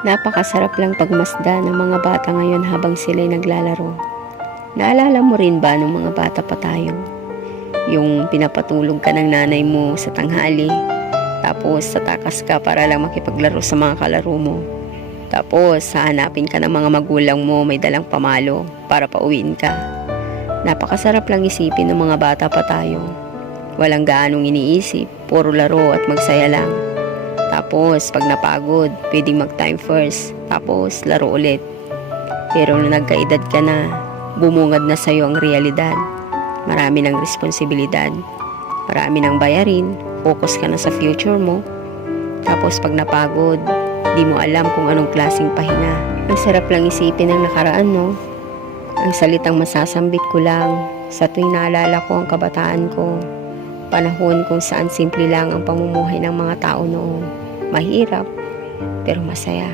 Napakasarap lang pagmasda ng mga bata ngayon habang sila'y naglalaro. Naalala mo rin ba nung mga bata pa tayo? Yung pinapatulog ka ng nanay mo sa tanghali, tapos tatakas ka para lang makipaglaro sa mga kalaro mo. Tapos hahanapin ka ng mga magulang mo may dalang pamalo para pauwiin ka. Napakasarap lang isipin ng mga bata pa tayo. Walang gaanong iniisip, puro laro at magsaya lang. Tapos, pag napagod, pwedeng mag-time first. Tapos, laro ulit. Pero nung nagkaedad ka na, bumungad na sa'yo ang realidad. Marami ng responsibilidad. Marami ng bayarin. Focus ka na sa future mo. Tapos, pag napagod, di mo alam kung anong klaseng pahinga. Ang sarap lang isipin ng nakaraan, no? Ang salitang masasambit ko lang sa tuwing naalala ko ang kabataan ko. Panahon kung saan simple lang ang pamumuhay ng mga tao noon. Mahirap, pero masaya.